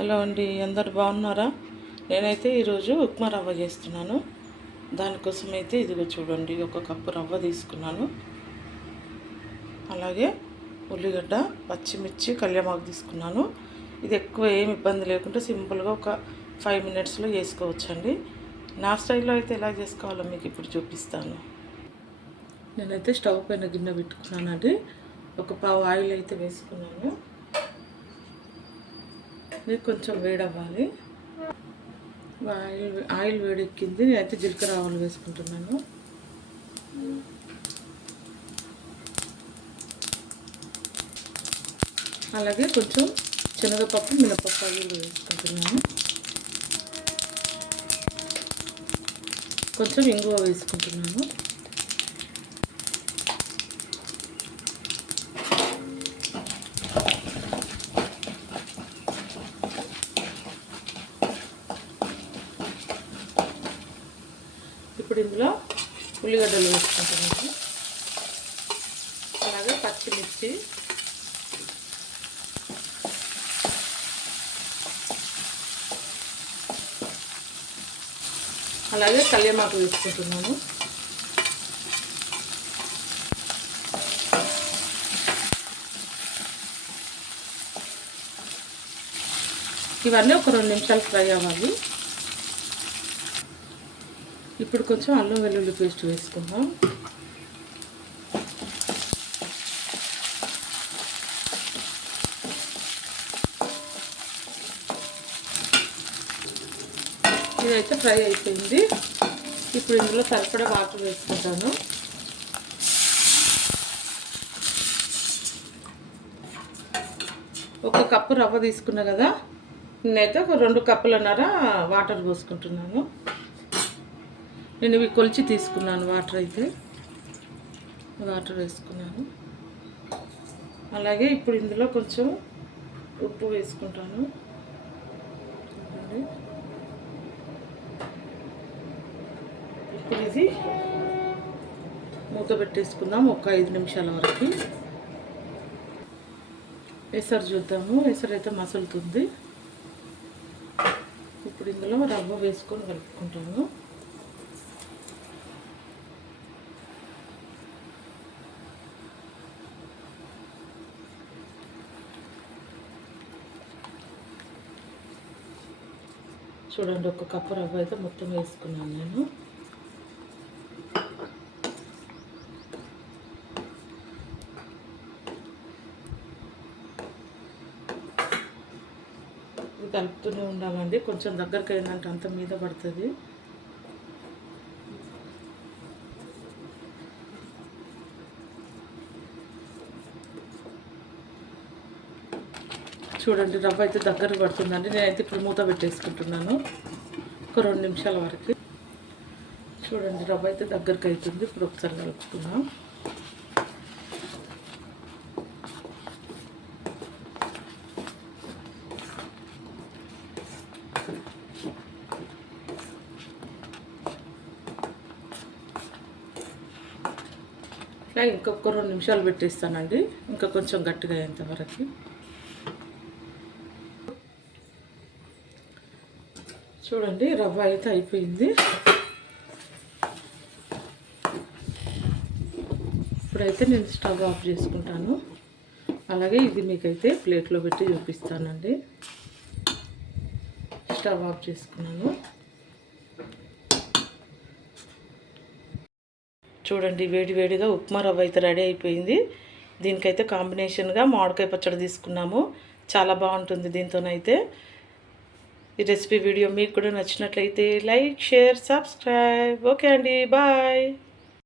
Hello అండి అందరు బాగున్నారా? నేనైతే ఈరోజు ఉప్మా రవ్వ చేస్తున్నాను. దానికోసం అయితే ఇదిగో చూడండి ఒక కప్పు రవ్వ తీసుకున్నాను. అలాగే ఉల్లిగడ్డ పచ్చిమిర్చి కళ్యామాకు తీసుకున్నాను. ఇది ఎక్కువ ఏమి ఇబ్బంది లేకుండా సింపుల్గా ఒక ఫైవ్ మినిట్స్లో చేసుకోవచ్చండి. నా స్టైల్లో అయితే ఎలా చేసుకోవాలో మీకు ఇప్పుడు చూపిస్తాను. నేనైతే స్టవ్ పైన గిన్నె పెట్టుకున్నానండి. ఒక పావు ఆయిల్ అయితే వేసుకున్నాను. ఇది కొంచెం వేడవ్వాలి. ఆయిల్ ఆయిల్ వేడెక్కింది. నేనైతే జీలకర్ర ఆవాలు వేసుకుంటున్నాను. అలాగే కొంచెం శనగపప్పు మినపప్పు అవి వేసుకుంటున్నాను. కొంచెం ఇంగువ వేసుకుంటున్నాను. ఇప్పుడు ఇందులో ఉల్లిగడ్డలు వేసుకుంటున్నాను. అలాగే పచ్చిమిర్చి. అలాగే కళ్యామాకు వేసుకుంటున్నాను. ఇవన్నీ ఒక రెండు నిమిషాలు ఫ్రై అవ్వాలి. ఇప్పుడు కొంచెం అల్లం వెల్లుల్లి పేస్ట్ వేసుకుందాం. ఇదైతే ఫ్రై అయిపోయింది. ఇప్పుడు ఇందులో సరిపడా వాటర్ వేసుకుంటాను. ఒక కప్పు రవ్వ తీసుకున్నా కదా నేనైతే ఒక రెండు కప్పులన్నర వాటర్ పోసుకుంటున్నాను. నేను ఇవి కొలిచి తీసుకున్నాను వాటర్ అయితే. వాటర్ వేసుకున్నాను. అలాగే ఇప్పుడు ఇందులో కొంచెం ఉప్పు వేసుకుంటాను. ఇప్పుడు ఇది మూత పెట్టేసుకుందాం ఒక ఐదు నిమిషాల వరకు. ఎసరు చూద్దాము. ఎసరు అయితే మసులుతుంది. ఇప్పుడు ఇందులో రవ్వ వేసుకొని కలుపుకుంటాను. చూడండి ఒక కప్పు రవ్వ అయితే మొత్తం వేసుకున్నాను నేను. కలుపుతూనే ఉండాలండి కొంచెం దగ్గరికి అయిందంటే అంత మీద పడుతుంది. చూడండి రవ్వ అయితే దగ్గర పడుతుందండి. నేనైతే ఇప్పుడు మూత పెట్టేసుకుంటున్నాను. ఒక రెండు నిమిషాల వరకు. చూడండి రవ్వ అయితే దగ్గరకు అవుతుంది ఇప్పుడు ఒకసారి కలుపుకుందాం. ఇట్లా ఇంకొక రెండు నిమిషాలు పెట్టేస్తానండి. ఇంకా కొంచెం గట్టిగా అయ్యేంత వరకు. చూడండి రవ్వ అయితే అయిపోయింది. ఇప్పుడైతే నేను స్టవ్ ఆఫ్ చేసుకుంటాను. అలాగే ఇది మీకైతే ప్లేట్లో పెట్టి చూపిస్తానండి. స్టవ్ ఆఫ్ చేసుకున్నాను. చూడండి వేడి వేడిగా ఉప్మా రవ్వ అయితే రెడీ అయిపోయింది. దీనికైతే కాంబినేషన్గా మామిడికాయ పచ్చడి తీసుకున్నాము. చాలా బాగుంటుంది దీంతోనైతే. ఈ రెసిపీ వీడియో మీకు కూడా నచ్చినట్లయితే లైక్ షేర్ సబ్స్క్రైబ్. ఓకే అండి బాయ్.